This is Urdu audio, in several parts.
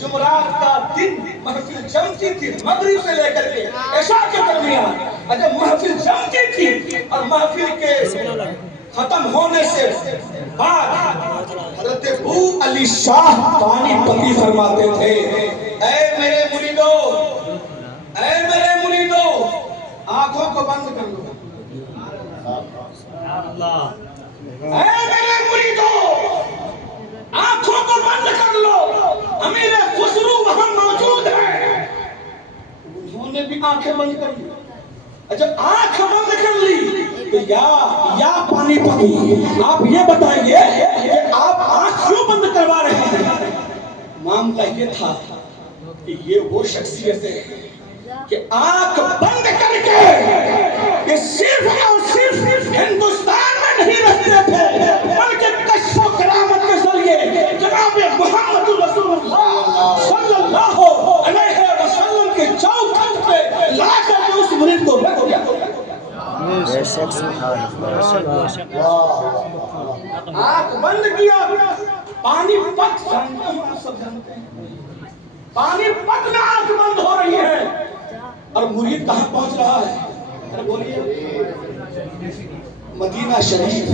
جمعرات کا دن محفل جمتی تھی مغرب سے لے کر کے عشاء کے درمیان. جب محفل جمتی تھی اور محفل کے ختم ہونے سے بعد حضرت ابو علی شاہ پانی پتی فرماتے تھے، اے میرے مریدو، اے میرے مریدو، آنکھوں کو بند کر لو. اے میرے مریدو، آنکھوں کو بند کر لو. امیر خسرو وہاں موجود ہے. انہوں نے بھی آنکھیں بند کر لی. جب آنکھ بند کر لی تو یا پانی پتی آپ یہ بتائیے کہ آپ آنکھ کیوں بند کروا رہے ہیں؟ معاملہ یہ تھا کہ یہ وہ شخصیت ہے کہ آنکھ بند کر کے یہ صرف اور صرف ہندوستان میں نہیں رہتے تھے بلکہ کشف و کرامت کے ذریعے جناب محمد رسول اللہ صلی اللہ علیہ وسلم کے چوکھٹ پہ لا کر کے اس مرید کو رکھ دیا. آنکھ بند کیا. پانی پت جانتے ہیں، آپ سب جانتے ہیں پانی پت میں آنکھ بند ہو رہی ہے اور مرید کہاں پہنچ رہا ہے؟ بولیے مدینہ شریف.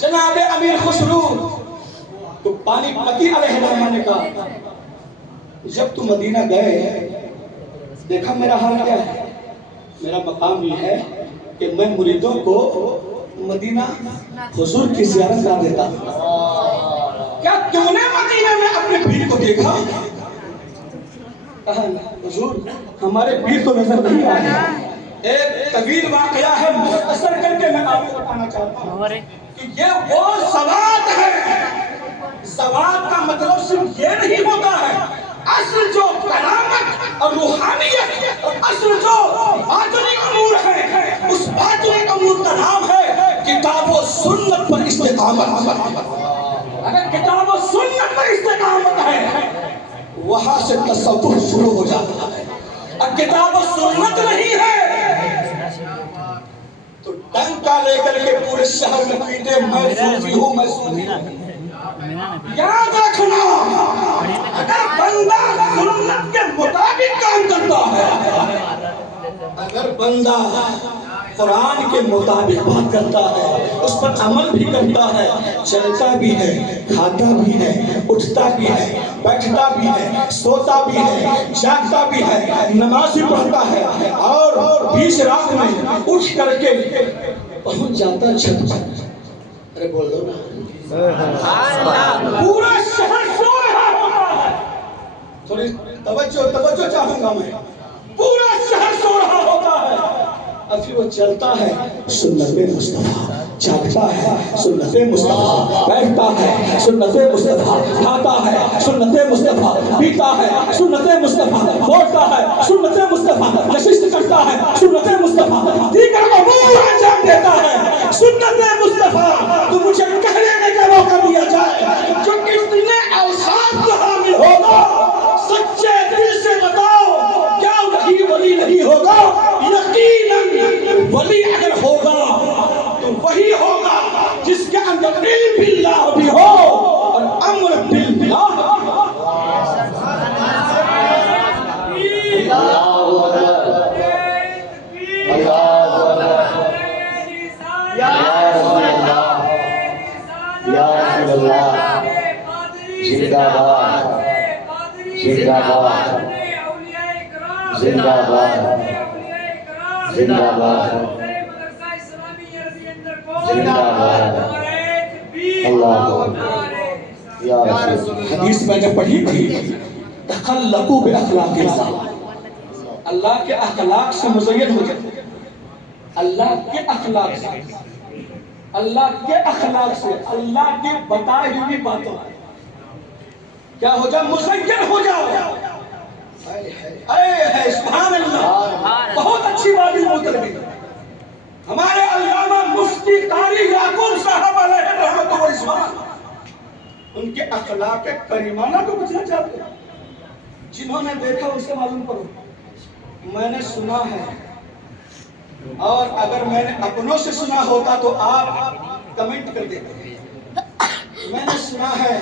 جناب امیر خسرو تو پانی پتی علیہ السلام نے کہا جب تم مدینہ گئے دیکھا میرا حال کیا ہے. میرا مقام یہ ہے کہ میں مریدوں کو مدینہ حضور کی زیارت کرا دیتا. کیا تم نے مدینہ میں اپنے پیر کو دیکھا؟ کہا حضور ہمارے پیر تو نظر نہیں آئے. ایک طویل واقعہ ہے، مختصر کر کے میں آپ کو بتانا چاہتا ہوں کہ یہ وہ سواد ہے. سواد کا مطلب صرف یہ نہیں ہوتا ہے. اصل جو کرامت اور روحانیت اور اصل جو باطنی امور ہے اس باطنی امور کا نام ہے کتاب و سنت پر استقامت. اگر کتاب و سنت پر استقامت ہے وہاں سے تصوف شروع ہو جاتا ہے. اب کتاب و سنت نہیں ہے تو ڈنکا لے کر کے پورے شہر میں پیٹے میں صوفی ہوں میں صوفی ہوں. یاد رکھنا اگر بندہ سنت کے مطابق کام کرتا ہے، اگر بندہ قرآن کے مطابق بات کرتا ہے، اس پر عمل بھی کرتا ہے، چلتا بھی ہے، کھاتا بھی ہے، اٹھتا بھی ہے، بیٹھتا بھی ہے، سوتا بھی ہے، جاگتا بھی ہے، نماز بھی پڑھتا ہے اور بیچ رات میں اٹھ کر کے پہنچ جاتا چھت پر. ارے بول دو نا پورا شہر سو رہا ہوتا ہے. تھوڑی توجہ چاہوں گا میں. پورا شہر سو رہا ہوتا ہے ابھی وہ چلتا ہے سنت مصطفیٰ، جاگتا ہے سنت مصطفیٰ، بیٹھتا ہے سنت مصطفیٰ، کھاتا ہے سنت مصطفیٰ، پیتا ہے سنت مصطفیٰ، بولتا ہے سنت مصطفیٰ، نشست کرتا ہے سنت مصطفیٰ، دیگر امور انجام دیتا ہے سنت مصطفیٰ. تو مجھے کہنے کا موقع دیا جائے جو کتنے اوصاف کا حامل ہوگا سچے دل سے بتاؤ کیا وہی ولی نہیں ہوگا؟ یقیناً ولی اگر ہوگا تو وہی ہوگا جس کے اندر علم باللہ بھی ہو اور امر باللہ بھی ہو. زندہ باد زندہ باد زندہ باد زندہ باد زندہ باد. اللہ یا رسول حدیث میں نے پڑھی تھی تخلقوا باخلاق اللہ. اللہ کے اخلاق سے مزین ہو جائے. اللہ کے اخلاق سے، اللہ کے اخلاق سے، اللہ کے بتائی ہوئی باتوں کیا ہو جائے؟ مزین ہو جاؤ. اے سبحان اللہ. بہت اچھی بات ہے. ہمارے علامہ مفتی قاری یعقوب صاحب علیہ رحمت و رضوان ان کے اخلاق کریمانہ کو پوچھنا چاہتے ہیں. جنہوں نے دیکھا اسے معلوم کرو. میں نے سنا ہے اور اگر میں نے اپنوں سے سنا ہوتا تو آپ کمنٹ کر دیتے. میں نے سنا ہے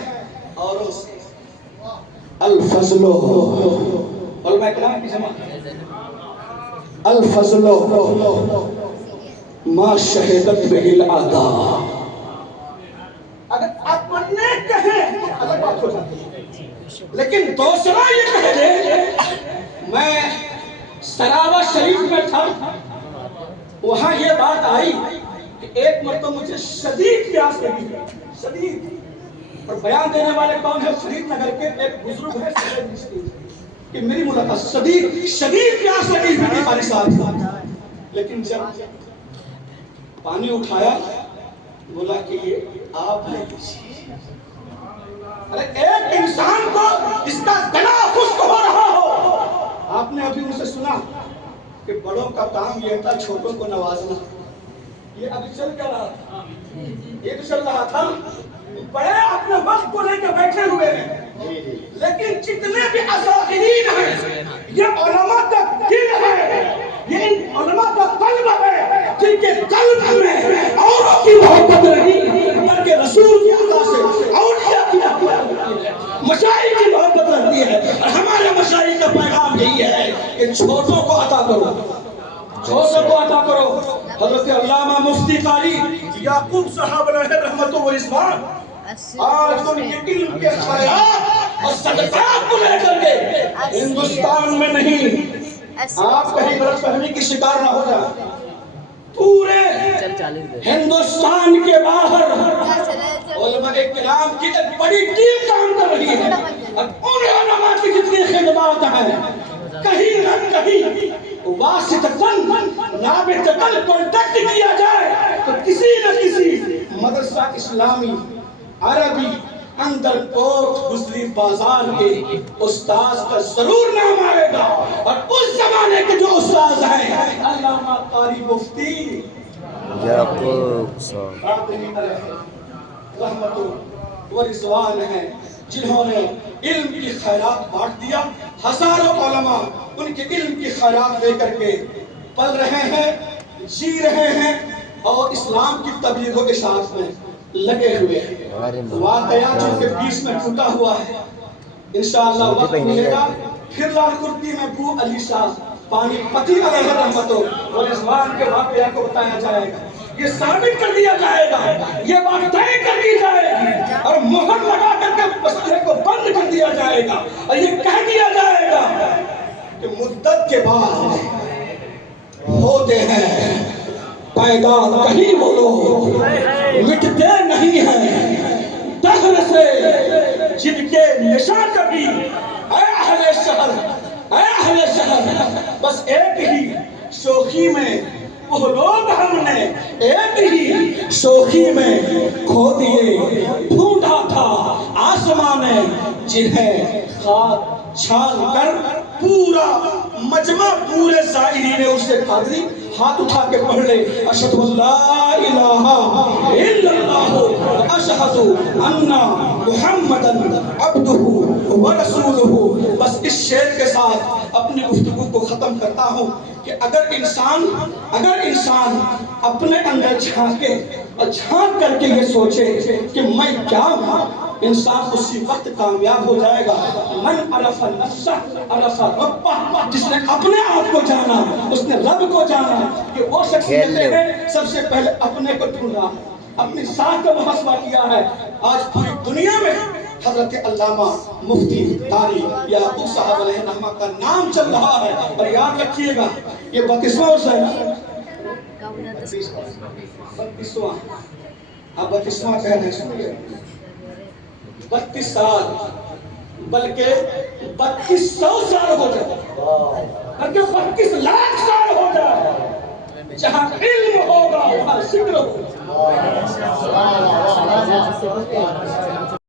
اوروں سے. الفضل علماء کرام کی جمع الفضل ما شہدت به الاعداء. اگر اپنے کہیں اگر بات ہو جاتی ہے، لیکن دوسرا یہ کہہ دے میں سراوا شریف میں تھا، وہاں یہ بات آئی کہ ایک مرتبہ مجھے شدید پیاس لگی، شدید، اور بیان دینے والے کون ہے؟ فرید نگر کے ایک بزرگ ہے سید نشتی کہ میری ملاقات شدید پیاس لگی ہوئی تھی قاری صاحب، لیکن جب پانی اٹھایا بولا کہ یہ آپ نے کسی، ارے ایک انسان کو اس کا گلا خشک ہو رہا ہو، آپ نے ابھی ان سے سنا کہ بڑوں کا کام یہ تھا چھوٹوں کو نوازنا، یہ ابھی چل کر رہا تھا، یہ تو چل رہا تھا، بڑے اپنے وقت کو لے کے بیٹھے ہوئے ہیں، لیکن جتنے بھی اساتذین ہیں یہ علماء کا دل ہے، یہ علماء کا قلب ہے، جن کے قلب میں اوروں کی محبت نہیں بلکہ رسول کی عطا سے اولیاء کی محبت رہتی ہے، مشائخ کی محبت رہتی ہے، اور ہمارے مشائخ کا پیغام یہی ہے کہ چھوٹوں کو عطا کرو، چھوٹوں کو عطا کرو. حضرت علامہ مفتی قاری یعقوب صاحب علیہ رحمت و رضوان آج ان کے علم کے خیرات اور صدقات کو لے کر کے ہندوستان میں نہیں، آپ کہیں غلط فہمی کی شکار نہ ہو جائیں، پورے ہندوستان کے باہر علماء کرام کی ایک بڑی ٹیم کام کر رہی ہے، اور ان علماء کی جتنی خدمات ہیں کہیں نہ کہیں واسطتاً رابطتاً کانٹیکٹ کیا جائے تو کسی نہ کسی مدرسہ اسلامی عربی اندر کوٹ گزری بازار کے استاذ کا ضرور نام آئے گا، اور اس زمانے کے جو استاذ ہیں علامہ قاری مفتی یعقوب صاحب رحمت و رضوان ہیں، جنہوں نے علم کی خیرات بانٹ دیا. ہزاروں علماء ان کے علم کی خیرات لے کر کے پل رہے ہیں، جی رہے ہیں، اور اسلام کی تبلیغ و اشاعت میں لگے ہوئے ہیں. واقعات جو کے بیچ میں ٹوٹا ہوا ہے، انشاءاللہ وقت ملے گا پھر لال کرتی میں بو علی شاہ پانی پتی علیہ رحمت و رضوان کے واقعہ کو بتایا جائے گا، یہ ثابت کر دیا جائے گا، یہ بات طے کر دی جائے گی، اور مہر لگا کر کے مسئلے کو بند کر دیا جائے گا، اور یہ کہہ دیا جائے گا کہ مدت کے بعد ہوتے ہیں پیدا کہیں وہ لوگ مٹتے نہیں ہیں دہر سے، جن کے نشان کبھی اے اہل شہر، اے اہل شہر، بس ایک ہی شوخی میں وہ لوگ ہم نے ایک ہی شوخی میں کھو دیے، ڈھونڈا تھا آسمان نے جنہیں خاک چھان کر پورا مجمع پورے زائرین اسے قادری ہاتھ اٹھا کے پڑھ لے اشہد اللہ الہ الا اللہ اشہد ان محمدً عبدہ ورسولہ. بس اس شعر کے ساتھ اپنی گفتگو کو ختم کرتا ہوں کہ اگر انسان اپنے اندر جھانکے اور جھانک کر کے یہ سوچے کہ میں کیا ہوں، انسان اسی وقت کامیاب ہو جائے گا. من عرف نفسہ عرف ربہ، جس نے اپنے آپ کو جانا اس نے رب کو جانا. یہ وہ شخصیتیں ہیں سب سے پہلے اپنے کو ڈھونڈا، اپنی ذات کا محاسبہ کیا ہے. آج پوری دنیا میں حضرت علامہ مفتی قاری یعقوب صاحب علیہ رحمہ کا نام چل رہا ہے، اور یاد رکھیے گا یہ 32واں عرصہ ہے، 32واں، اب 32واں کہہ رہے ہیں، سنیے 32 سال بلکہ 3200 سال ہو جائے، بلکہ 32 لاکھ سال ہو جائے، جہاں علم ہوگا وہاں ذکر ہوگا.